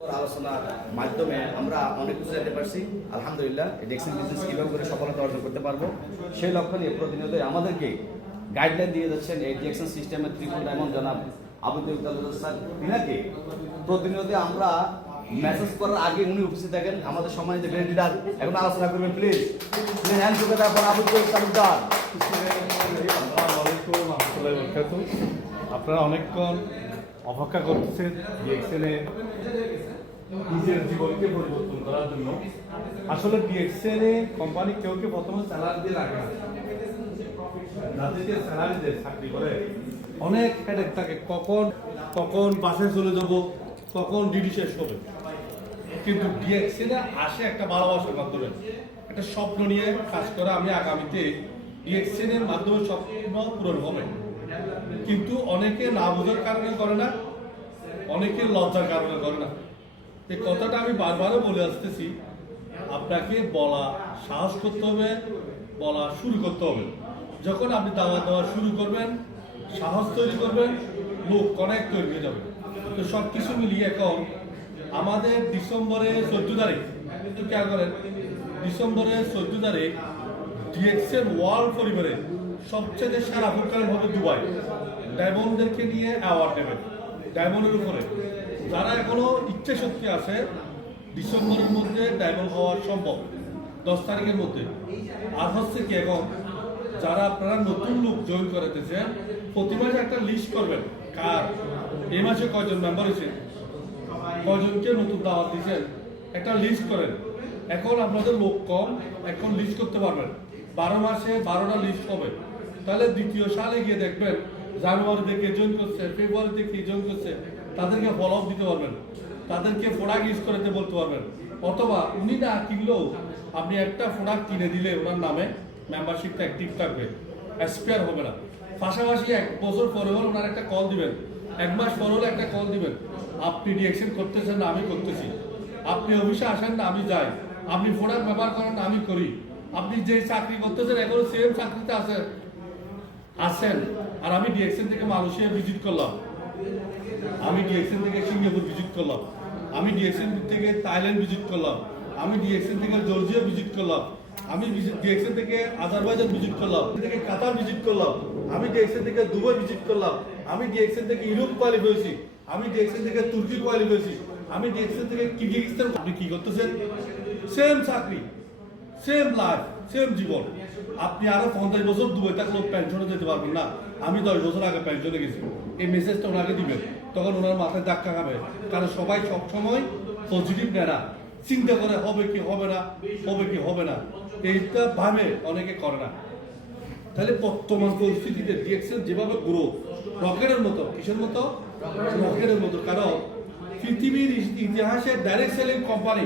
আলোচনার মাধ্যমে আমরা অনেক কিছু জানতে পারছি। আলহামদুলিল্লাহ, এই ডেক্সিন বিজনেস কীভাবে করে সফলতা অর্জন করতে পারবো সেই লক্ষ্য নিয়ে প্রতিনিয়ত আমাদেরকে গাইডলাইন দিয়ে যাচ্ছেন এই ডেক্সিন সিস্টেমের ত্রিপুল ডায়মন্ড জনাব আবু তালুক স্যার। তিনাকে প্রতিনিয়ত আমরা মেসেজ করার আগে উনি অফিসে থাকেন। আমাদের সম্মানিত গ্রেড লিডার এখন আলোচনা করবেন, please hand together for Abu Talukdar. আপনারা অনেকক্ষণ অপেক্ষা করতেছেন ডিএক্সএনে নিজের জীবনকে পরিবর্তন করার জন্য। আসলে ডিএক্সএনে কোম্পানি কেউ প্রথমে স্যালারি দিয়ে রাখে না, যাদেরকে স্যালারি দেয় চাকরি করে অনেক হেডেক থাকে, কখন বাসে চলে যাব, কখন ডিডি শেষ হবে। কিন্তু ডিএক্সএনে আসে একটা ভালোবাসার মাধ্যমে, একটা স্বপ্ন নিয়ে কাজ করে। আমি আগামীতে ডিএক্সএনের মাধ্যমে স্বপ্ন পূরণ হবে। কিন্তু অনেকে না বোঝার কারণে করে না, অনেকে লজ্জার কারণে করে না। এই কথাটা আমি বারবারও বলে আসতেছি, আপনাকে বলা সাহস করতে হবে, বলা শুরু করতে হবে। যখন আপনি দাওয়া দেওয়া শুরু করবেন, সাহস তৈরি করবেন, লোক কানেক্ট তৈরি হয়ে যাবে। তো সব কিছু মিলিয়ে এখন আমাদের ডিসেম্বরের 14 তারিখ, একটু খেয়াল করেন, ডিসেম্বরের 14 তারিখ ডিএক্সএন ওয়ার্ল্ড পরিবারে সবচেয়ে সেরা প্রোগ্রাম হবে দুবাই। ডায়মন্ডদেরকে নিয়ে অ্যাওয়ার্ড নেবেন ডায়মন্ডের উপরে। যারা এখনো ইচ্ছে শক্তি আছে, ডিসেম্বরের মধ্যে ডায়মন্ড হওয়া সম্ভব, 10 তারিখের মধ্যে। আর হচ্ছে কি, এখন যারা আপনারা নতুন লোক জয়েন করাতেছেন, প্রতি মাসে একটা লিস্ট করবেন, কার এই মাসে কয়জন মেম্বার হয়েছে, কয়জনকে নতুন দাওয়াত দিচ্ছেন, একটা লিস্ট করেন। এখন আপনাদের লোক কম, এখন লিস্ট করতে পারবেন। 12 মাসে 12টা লিস্ট হবে। তাহলে দ্বিতীয় সালে গিয়ে দেখবেন জানুয়ারিতে কে জয়েন করছে, ফেব্রুয়ারিতে কে জয়েন করছে, তাদেরকে ফলো আপ দিতে পারবেন, তাদেরকে প্রোডাক্ট ইউজ করতে বলতে পারবেন। অথবা উনি না কিনলেও আপনি একটা প্রোডাক্ট কিনে দিলে ওনার নামে মেম্বারশিপটা অ্যাক্টিভ থাকবে, এক্সপায়ার হবে না। পাশাপাশি 1 বছর পরে হলে ওনার একটা কল দিবেন, 1 মাস পরে হলে একটা কল দিবেন, আপনি রিঅ্যাকশন করতেছেন না, আমি করতেছি। আপনি অফিসে আসেন না, আমি যাই। আপনি প্রোডাক্ট ব্যবহার করেন না, আমি করি। আপনি যে চাকরি করতেছেন এখনো সেম চাকরিতে আসেন। আর আমি ডিএক্সএন থেকে মালয়েশিয়া ভিজিট করলাম, আমি ডিএক্সএন থেকে সিঙ্গাপুর ভিজিট করলাম, আমি ডিএক্সএন থেকে থাইল্যান্ড ভিজিট করলাম, আমি ডিএক্সএন থেকে জর্জিয়া ভিজিট করলাম, আমি ডিএক্সএন থেকে আজারবাইজান ভিজিট করলাম, থেকে কাতার ভিজিট করলাম, আমি ডিএক্সএন থেকে দুবাই ভিজিট করলাম, আমি ডিএক্সএন থেকে ইউরোপ কোয়ালিফাই হয়েছি, আমি ডিএক্সএন থেকে তুর্কি কোয়ালিফাই হয়েছি, আমি ডিএক্সএন থেকে কিরগিজস্তান। আপনি কি করতেছেন? সেম চাকরি, সেম লাইফ, সেম জীবন। আপনি আরো 50 বছর দুবাই থাকলেও পেনশনে যেতে পারবেন না। আমি 10 বছর আগে পেনশনে গেছি। এই মেসেজটা ওনাকে দিবেন, তখন ওনার মাথায় ধাক্কা খাবে। কারণ সবাই সবসময় পজিটিভ নেয় না, চিন্তা করে হবে কি হবে না, হবে কি হবে না, এইটা ভাবে অনেকে করে না। তাহলে বর্তমান পরিস্থিতিতে ডিএক্সএন যেভাবে গ্রো, রকেটের মতো, কিসের মতো? রকেটের মতো। কারণ পৃথিবীর ইতিহাসে ডাইরেক্ট সেলিং কোম্পানি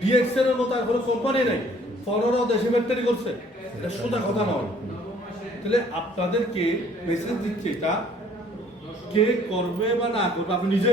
ডিএক্সএন এর মতো আর কোনো কোম্পানি নেই। 15 দেশে ব্যাটারি করছে, এটা সোজা কথা নয়। তাহলে আপনাদেরকে মেসেজ দিচ্ছে, এটা কে করবে বা না করবে আপনি নিজে